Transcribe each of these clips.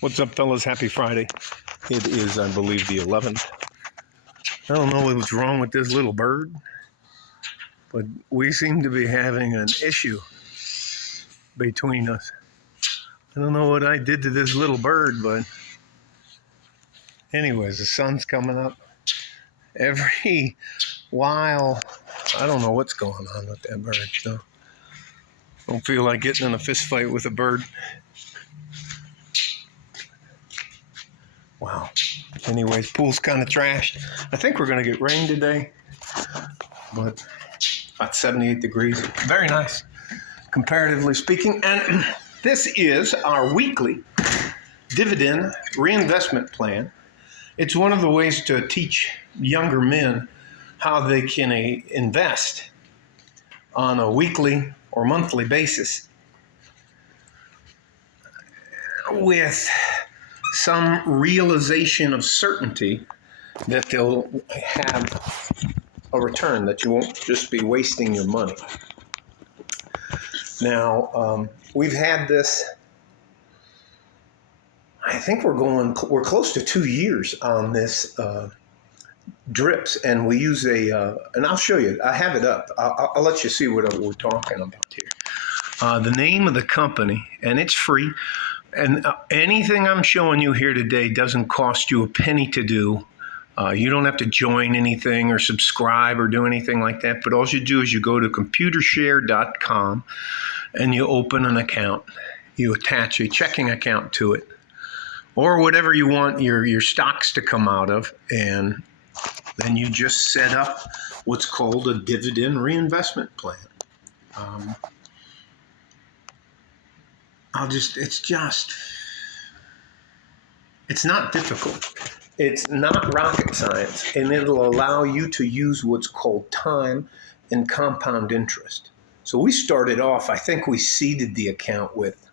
What's up, fellas? Happy Friday. It is, I believe, the 11th. I don't know what's wrong with this little bird, but we seem to be having an issue between us. I don't know what I did to this little bird, but anyways, the sun's coming up. Every while, I don't know what's going on with that bird. So don't feel like getting in a fist fight with a bird. Wow. Anyways, pool's kind of trashed. I think we're going to get rain today, but about 78 degrees. Very nice, comparatively speaking. And this is our weekly dividend reinvestment plan. It's one of the ways to teach younger men how they can invest on a weekly or monthly basis with some realization of certainty that they'll have a return, that you won't just be wasting your money. Now, we've had this, I think we're close to 2 years on this drips, and we use and I'll show you, I have it up. I'll let you see what we're talking about here. The name of the company, and it's free. And anything I'm showing you here today doesn't cost you a penny to do. You don't have to join anything or subscribe or do anything like that. But all you do is you go to Computershare.com and you open an account. You attach a checking account to it, or whatever you want your stocks to come out of. And then you just set up what's called a dividend reinvestment plan. It's not difficult. It's not rocket science, and it'll allow you to use what's called time and compound interest. So we started off, I think we seeded the account with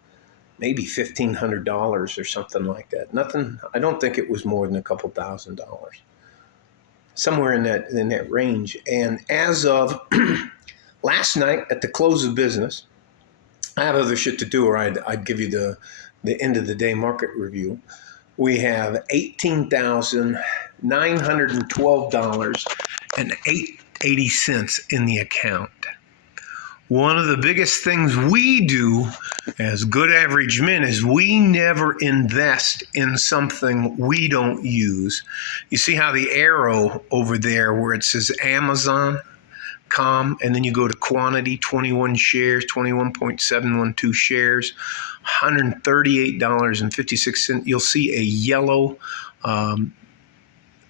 maybe $1,500 or something like that. Nothing, I don't think it was more than a couple $1,000. Somewhere in that range. And as of last night at the close of business, I have other shit to do, or I'd give you the end of the day market review. We have $18,912.80 in the account. One of the biggest things we do as good average men is we never invest in something we don't use. You see how the arrow over there where it says Amazon? And then you go to quantity, 21 shares, 21.712 shares, $138.56. You'll see a yellow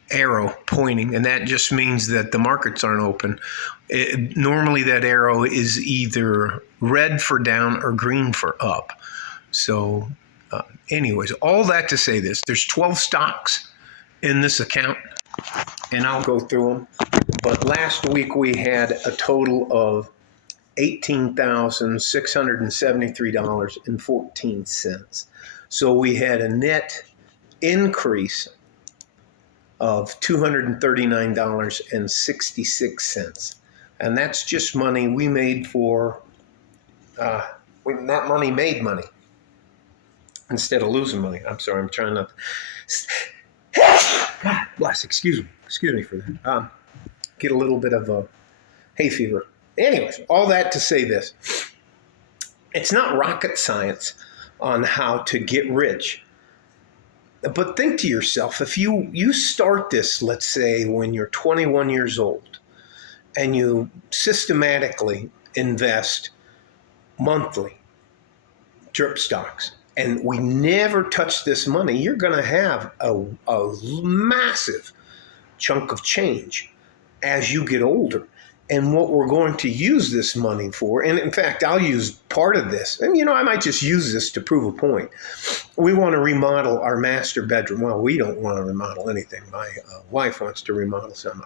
arrow pointing, and that just means that the markets aren't open. Normally that arrow is either red for down or green for up. So anyways, all that to say this, there's 12 stocks in this account, and I'll go through them. But last week we had a total of $18,673.14. So we had a net increase of $239.66. And that's just money we made for, that money made money instead of losing money. I'm sorry, I'm trying not to. God bless, excuse me for that. Get a little bit of a hay fever. Anyways, all that to say this. It's not rocket science on how to get rich. But think to yourself, if you start this, let's say, when you're 21 years old, and you systematically invest monthly drip stocks, and we never touch this money, you're going to have a massive chunk of change as you get older. And what we're going to use this money for, and in fact, I'll use part of this, and I might just use this to prove a point. We want to remodel our master bedroom. Well, we don't want to remodel anything. My wife wants to remodel some.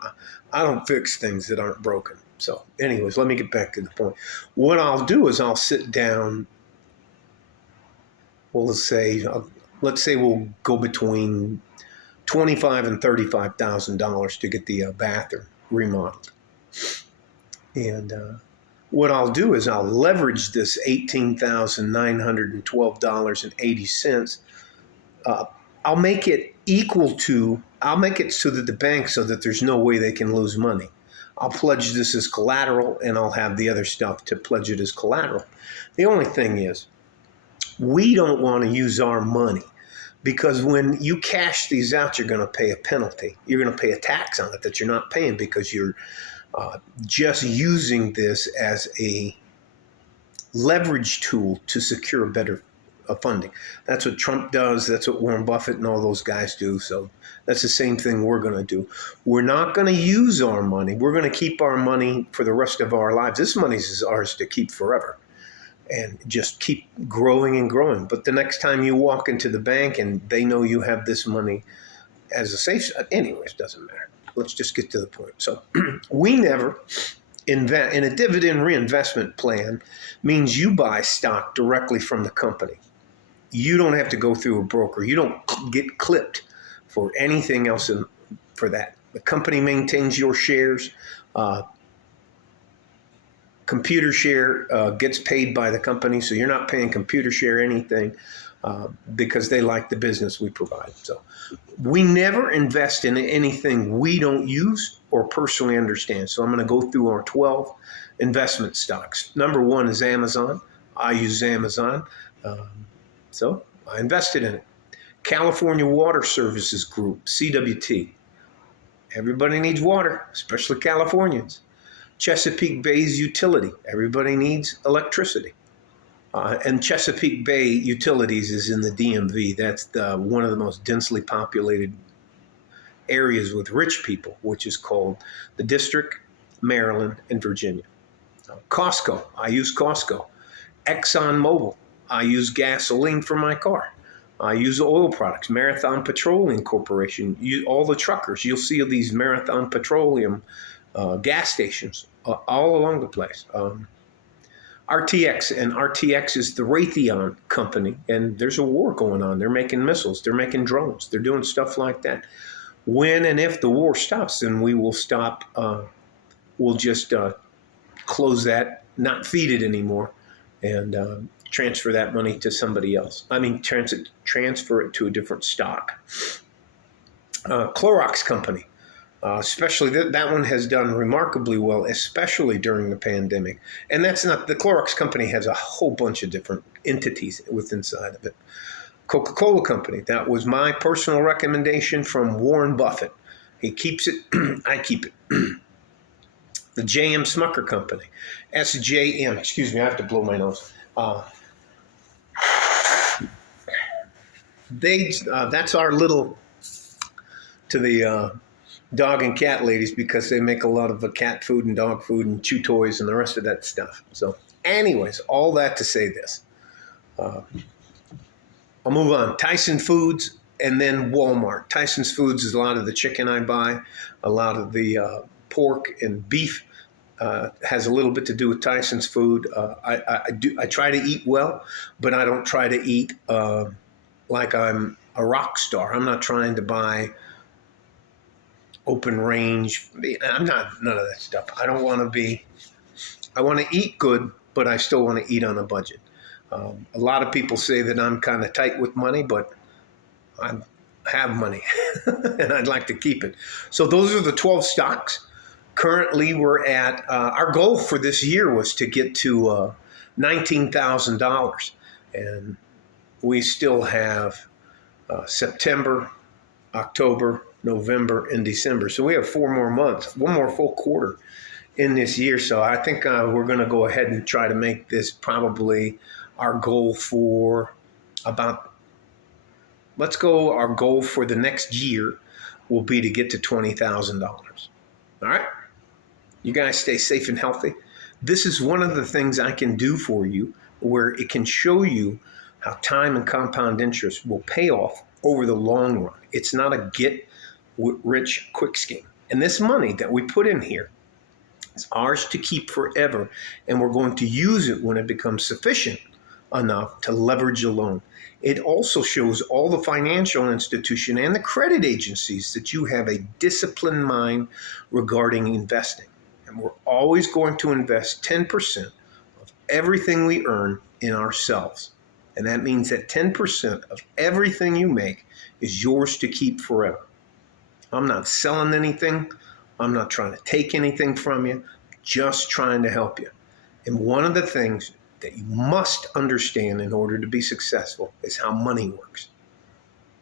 I don't fix things that aren't broken. So anyways, let me get back to the point. What I'll do is I'll sit down. Well, let's say we'll go between $25,000 and $35,000 to get the bathroom remodeled. And what I'll do is I'll leverage this $18,912.80 I'll make it equal to, I'll make it so that the bank, so that there's no way they can lose money. I'll pledge this as collateral, and I'll have the other stuff to pledge it as collateral. The only thing is, we don't want to use our money, because when you cash these out, you're going to pay a penalty. You're going to pay a tax on it that you're not paying, because you're just using this as a leverage tool to secure better funding. That's what Trump does. That's what Warren Buffett and all those guys do. So that's the same thing we're going to do. We're not going to use our money. We're going to keep our money for the rest of our lives. This money is ours to keep forever, and just keep growing and growing. But the next time you walk into the bank and they know you have this money as a safe, anyways, doesn't matter. Let's just get to the point. So we never invest in a dividend reinvestment plan. Means you buy stock directly from the company. You don't have to go through a broker. You don't get clipped for anything else for that. The company maintains your shares. Computershare gets paid by the company, so you're not paying Computershare anything because they like the business we provide. So we never invest in anything we don't use or personally understand. So I'm going to go through our 12 investment stocks. Number one is Amazon. I use Amazon. So I invested in it. California Water Services Group, CWT. Everybody needs water, especially Californians. Chesapeake Bay's Utility. Everybody needs electricity. And Chesapeake Bay Utilities is in the DMV. That's one of the most densely populated areas with rich people, which is called the District, Maryland, and Virginia. Costco. I use Costco. ExxonMobil. I use gasoline for my car. I use oil products. Marathon Petroleum Corporation. All the truckers. You'll see these Marathon Petroleum gas stations all along the place. RTX, and RTX is the Raytheon company, and there's a war going on. They're making missiles. They're making drones. They're doing stuff like that. When and if the war stops, then we will stop. We'll just close that, not feed it anymore, and transfer that money to somebody else. I mean, transfer it to a different stock. Clorox Company, especially that one has done remarkably well, especially during the pandemic. And that's not, the Clorox Company has a whole bunch of different entities inside of it. Coca-Cola Company, that was my personal recommendation from Warren Buffett. He keeps it, I keep it. The J.M. Smucker Company, SJM, excuse me, I have to blow my nose. That's our little, to the dog and cat ladies, because they make a lot of cat food and dog food and chew toys and the rest of that stuff. So anyways, all that to say this. I'll move on. Tyson Foods and then Walmart. Tyson Foods is a lot of the chicken I buy, a lot of the pork and beef has a little bit to do with Tyson's food. I try to eat well, but I don't try to eat like I'm a rock star. I'm not trying to buy open range. I'm not, none of that stuff. I don't want to be, I want to eat good, but I still want to eat on a budget. A lot of people say that I'm kind of tight with money, but I have money and I'd like to keep it. So those are the 12 stocks. Currently, we're at, our goal for this year was to get to $19,000. And we still have September, October, November, and December. So we have 4 more months, 1 more full quarter in this year. So I think we're going to go ahead and try to make this probably our goal for about, our goal for the next year will be to get to $20,000. All right? You guys stay safe and healthy. This is one of the things I can do for you where it can show you how time and compound interest will pay off over the long run. It's not a get rich quick scheme. And this money that we put in here is ours to keep forever. And we're going to use it when it becomes sufficient enough to leverage a loan. It also shows all the financial institution and the credit agencies that you have a disciplined mind regarding investing. And we're always going to invest 10% of everything we earn in ourselves. And that means that 10% of everything you make is yours to keep forever. I'm not selling anything. I'm not trying to take anything from you, just trying to help you. And one of the things that you must understand in order to be successful is how money works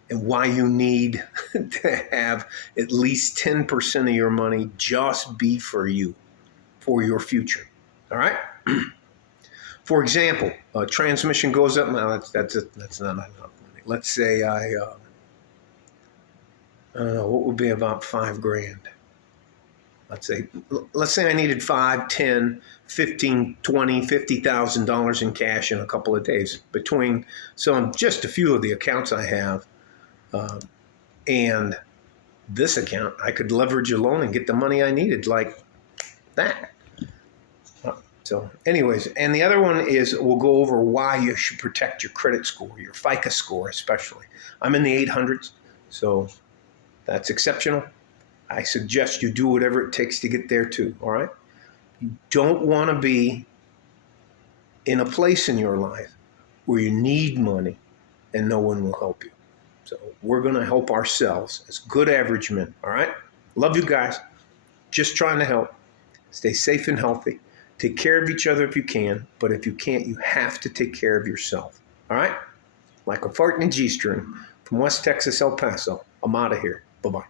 and why you need to have at least 10% of your money just be for you, for your future. All right? For example, a transmission goes up. Now, that's not enough money. Let's say I don't know, what would be about $5,000? Let's say I needed $5, 10, 15, 20, $50,000 in cash in a couple of days between just a few of the accounts I have and this account. I could leverage a loan and get the money I needed like that. So anyways, and the other one is we'll go over why you should protect your credit score, your FICO score especially. I'm in the 800s, so that's exceptional. I suggest you do whatever it takes to get there too, all right? You don't want to be in a place in your life where you need money and no one will help you. So we're going to help ourselves as good average men, all right? Love you guys. Just trying to help. Stay safe and healthy. Take care of each other if you can, but if you can't, you have to take care of yourself, all right? Like a fart in a G-string from West Texas, El Paso. I'm out of here. Bye-bye.